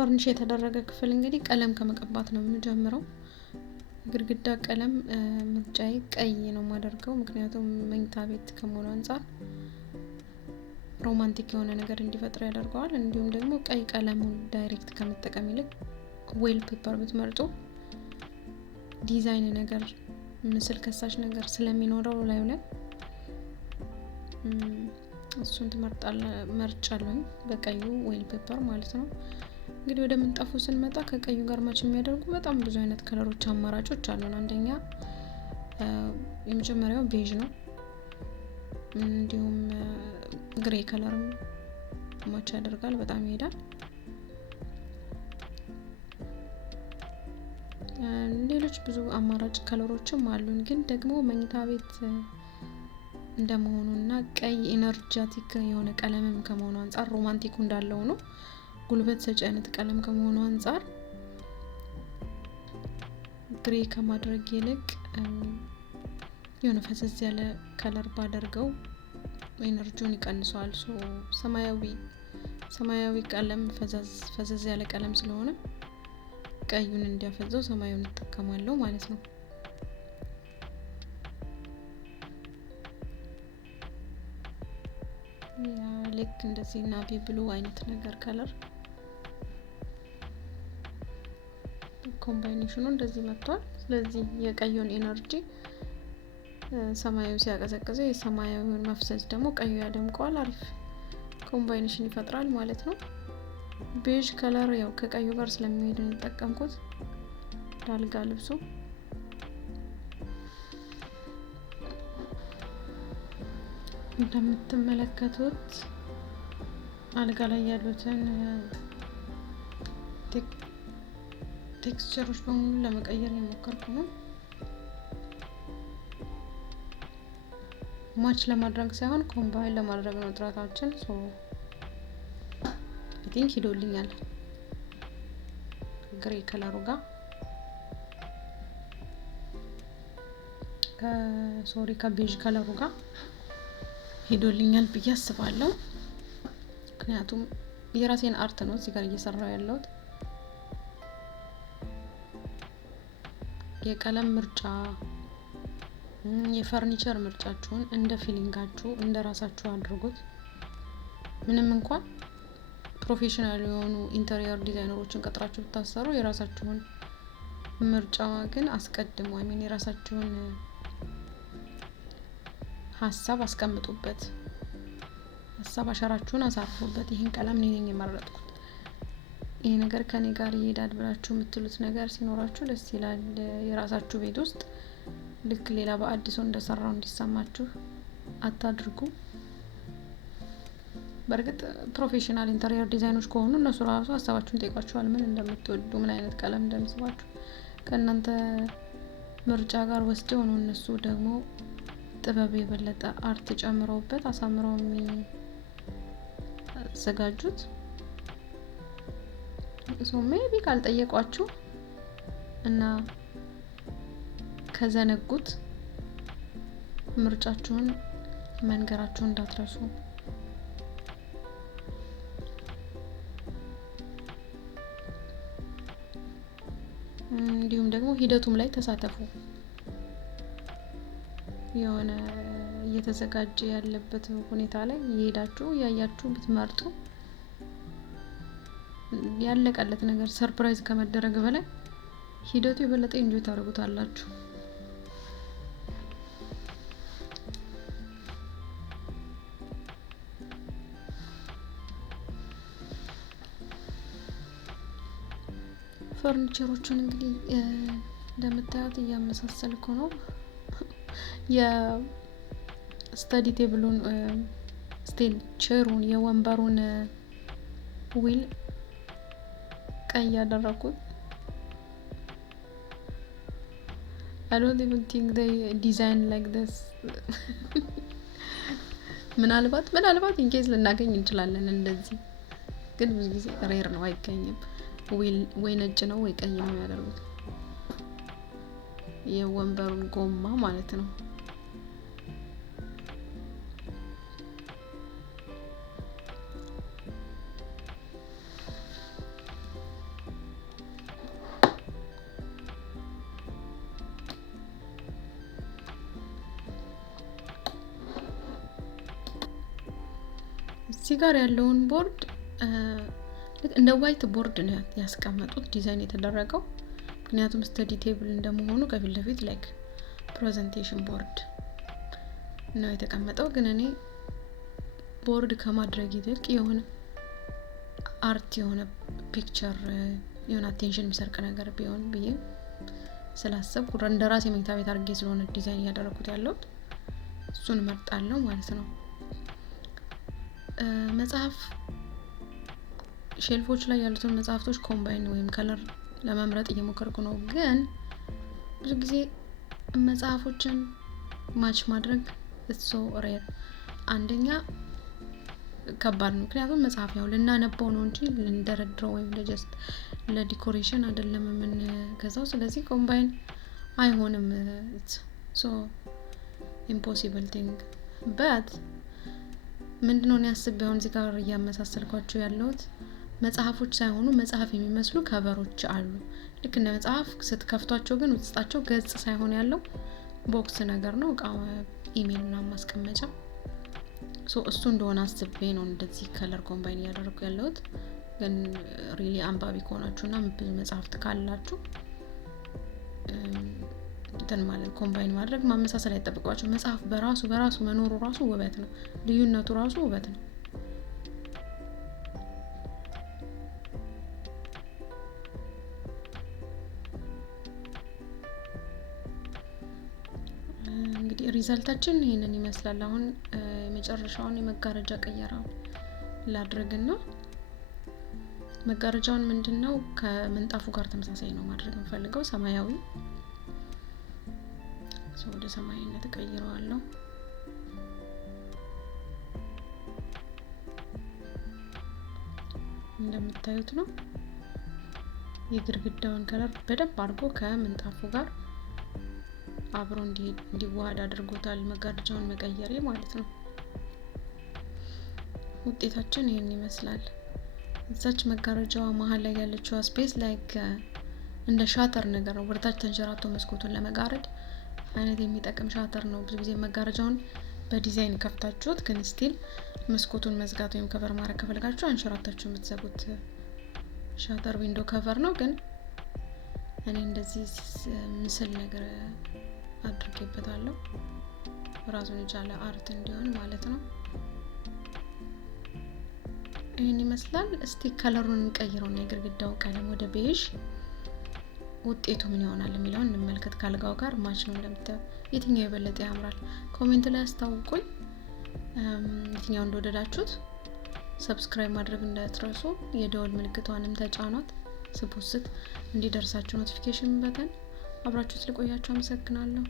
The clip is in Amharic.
ፈርኒሽ የተደረገ ክፍል እንግዲህ ቀለም ከመቀባት ነው የምጀምረው። ግድግዳ ቀለም ምርጫዬ ቀይ ነው የማደርገው፣ ምክንያቱም መኝታ ቤት ከመሆኑ አንፃር ሮማንቲክ የሆነ ነገር እንዲፈጥር ያደርገዋል። እንዲሁም ደግሞ ቀይ ቀለሙን ዳይሬክት ከመጠቀም ይልቅ ዌል ፔፐር ብትመርጡ ዲዛይን ነገር ምስል ከሳሽ ነገር ስለሚኖረው ላዩ ላይ እሱን መርጫለሁ በቀዩ ዌል ፔፐር ማለት ነው። እንግዲህ ወደ ምንጣፉ ስንመጣ ከቀዩ ጋር ማች የሚያደርጉ በጣም ብዙ አይነት ከለሮች አማራጮች አሉን። አንደኛ የመጀመሪያው ቤዥ ነው። እንዲሁም ግሬ ከለርም ማች ያደርጋል፣ በጣም ይሄዳል። ሌሎች ብዙ አማራጭ ከለሮችም አሉን። ግን ደግሞ መኝታ ቤት እንደመሆኑና ቀይ ኤነርጂቲክ የሆነ ቀለምም ከመሆኑ አንፃር ሮማንቲኩ እንዳለው ነው፣ ጉልበት ሰጪ አይነት ቀለም ከመሆኑ አንፃር ግሬ ከማድረግ ይልቅ የሆነ ፈዘዝ ያለ ከለር ባደርገው ኤነርጂውን ይቀንሰዋል። ሰማያዊ ቀለም ፈዘዝ ያለ ቀለም ስለሆነ ቀዩን እንዲያፈዘው ሰማያዊውን እጠቀማለሁ ማለት ነው። ልክ እንደዚህ ናቪ ብሉ አይነት ነገር ከለር ኮምባይኔሽኑ እንደዚህ መጥቷል። ስለዚህ የቀዩን ኤነርጂ ሰማያዊ ሲያቀዘቅዘው የሰማያዊውን መፍሰስ ደግሞ ቀዩ ያደምቀዋል። አሪፍ ኮምባይኔሽን ይፈጥራል ማለት ነው። ቤዥ ከለር ያው ከቀዩ ጋር ስለሚሄድ ነው የተጠቀምኩት። ዳልጋ ልብሱ እንደምትመለከቱት አልጋ ላይ ያሉትን ቴክስቸሮች በሙሉ ለመቀየር የሞከርኩ ነው። ማች ለማድረግ ሳይሆን ኮምባይን ለማድረግ ነው ጥረታችን። አይ ቲንክ ሂዶልኛል ግሬ ከለሩ ጋር ከቤዥ ከለሩ ጋር ሂዶልኛል ብዬ አስባለሁ። ምክንያቱም የራሴን አርት ነው እዚህ ጋር እየሰራው ያለሁት። የቀለም ምርጫ፣ የፈርኒቸር ምርጫችሁን እንደ ፊሊንጋችሁ እንደ ራሳችሁ አድርጉት። ምንም እንኳን ፕሮፌሽናል የሆኑ ኢንተሪየር ዲዛይነሮችን ቀጥራችሁ ብታሰሩ የራሳችሁን ምርጫ ግን አስቀድሙ። የራሳችሁን ሀሳብ አስቀምጡበት፣ ሀሳብ አሻራችሁን አሳርፉበት። ይሄን ቀለም እኔ ነኝ የመረጥኩት፣ ይሄ ነገር ከኔ ጋር ይሄዳል ብላችሁ የምትሉት ነገር ሲኖራችሁ ደስ ይላል። የራሳችሁ ቤት ውስጥ ልክ ሌላ በአዲስ እንደሰራው እንዲሰማችሁ አታድርጉ። በእርግጥ ፕሮፌሽናል ኢንተሪየር ዲዛይነሮች ከሆኑ እነሱ ራሱ ሀሳባችሁን ጠይቋችኋል፣ ምን እንደምትወዱ፣ ምን አይነት ቀለም እንደምትስባችሁ ከእናንተ ምርጫ ጋር ወስደው ነው እነሱ ደግሞ ጥበብ የበለጠ አርት ጨምረውበት አሳምረው የሚዘጋጁት። ሜቢ ካልጠየቋችሁ እና ከዘነጉት ምርጫችሁን መንገራችሁን እንዳትረሱ። እንዲሁም ደግሞ ሂደቱም ላይ ተሳተፉ። የሆነ እየተዘጋጀ ያለበት ሁኔታ ላይ እየሄዳችሁ ያያችሁ ብትመርጡ ያለቀለት ነገር ሰርፕራይዝ ከመደረግ በላይ ሂደቱ የበለጠ ኢንጆይ ታደርጉታላችሁ። ፈርኒቸሮቹን እንግዲህ እንደምታዩት እያመሳሰልኩ ነው። የስተዲ ቴብሉን ቼሩን የወንበሩን ዊል ቀይ ያደረኩት። I don't even think they design like this. ምናልባት ኢንኬዝ ልናገኝ እንችላለን እንደዚህ፣ ግን ብዙ ጊዜ ሬር ነው፣ አይገኝም። ወይ ነጭ ነው ወይ ቀይ ነው ያደርጉት፣ የወንበሩን ጎማ ማለት ነው። እዚህ ጋር ያለውን ቦርድ እንደ ዋይት ቦርድ ነው ያስቀመጡት ዲዛይን የተደረገው። ምክንያቱም ስተዲ ቴብል እንደመሆኑ ከፊት ለፊት ላይክ ፕሬዘንቴሽን ቦርድ ነው የተቀመጠው። ግን እኔ ቦርድ ከማድረግ ይልቅ የሆነ አርት የሆነ ፒክቸር የሆነ አቴንሽን የሚሰርቅ ነገር ቢሆን ብዬ ስላሰብኩ እንደራሴ መኝታ ቤት አድርጌ ስለሆነ ዲዛይን ያደረኩት ያለው እሱን መርጣለሁ ማለት ነው። መጽሐፍ ሼልፎች ላይ ያሉትን መጽሐፍቶች ኮምባይን ወይም ከለር ለመምረጥ እየሞከርኩ ነው። ግን ብዙ ጊዜ መጽሐፎችን ማች ማድረግ እሱ ሬር አንደኛ ከባድ ነው። ምክንያቱም መጽሐፍ ያው ልናነበው ነው እንጂ ልንደረድረው ወይም ለጀስት ለዲኮሬሽን አይደለም የምንገዛው። ስለዚህ ኮምባይን አይሆንም። ሶ ኢምፖሲብል ቲንግ በት ምንድነው ያስበው እዚህ ጋር እያመሳሰልኳቸው ያለውት መጽሐፎች ሳይሆኑ መጽሐፍ የሚመስሉ ከቨሮች አሉ። ልክ እንደ መጽሐፍ ስትከፍቷቸው ግን ውስጣቸው ገጽ ሳይሆን ያለው ቦክስ ነገር ነው። ኢሜል እና ማስቀመጫ እሱ እንደሆነ አስቤ ነው እንደዚህ ከለር ኮምባይን ያደረኩ ያለውት። ግን ሪሊ አንባቢ ከሆናችሁና ብዙ መጽሐፍት ካላችሁ እንትን ማለት ኮምባይን ማድረግ ማመሳሰል አይጠበቅባችሁ። መጽሐፍ በራሱ መኖሩ ራሱ ውበት ነው። ልዩነቱ ራሱ ውበት ነው። እንግዲህ ሪዛልታችን ይሄንን ይመስላል። አሁን የመጨረሻውን የመጋረጃ ቀየራ ላድርግና መጋረጃውን ምንድነው ከምንጣፉ ጋር ተመሳሳይ ነው ማድረግ የምፈልገው ሰማያዊ ወደ ሰማያዊነት ቀይረዋለሁ። እንደምታዩት ነው የግድግዳውን ከለር በደንብ አድርጎ ከምንጣፉ ጋር አብሮ እንዲዋሃድ አድርጎታል መጋረጃውን መቀየሬ ማለት ነው። ውጤታችን ይሄን ይመስላል። እዛች መጋረጃዋ መሃል ላይ ያለችው ስፔስ ላይክ እንደ ሻተር ነገር ነው። ወደታች ተንሸራቶ መስኮቱን ለመጋረድ አይነት የሚጠቅም ሻተር ነው። ብዙ ጊዜ መጋረጃውን በዲዛይን ከፍታችሁት ግን ስቲል መስኮቱን መዝጋት ወይም ከቨር ማድረግ ከፈለጋችሁ አንሸራታችሁ የምትዘጉት ሻተር ዊንዶ ከቨር ነው። ግን እኔ እንደዚህ ምስል ነገር አድርጌበታለሁ ራሱን የቻለ አርት እንዲሆን ማለት ነው። ይሄን ይመስላል። እስቲ ከለሩን እንቀይረውና የግድግዳው ቀለም ወደ ቤዥ ውጤቱ ምን ይሆናል የሚለውን እንመልከት። ካልጋው ጋር ማች ነው እንደምታዩ። የትኛው የበለጠ ያምራል ኮሜንት ላይ አስታውቁኝ። የትኛው እንደወደዳችሁት ሰብስክራይብ ማድረግ እንዳትረሱ። የደወል ምልክቷንም ተጫኗት ስፖስት እንዲደርሳችሁ ኖቲፊኬሽን በተን። አብራችሁት ስለቆያችሁ አመሰግናለሁ።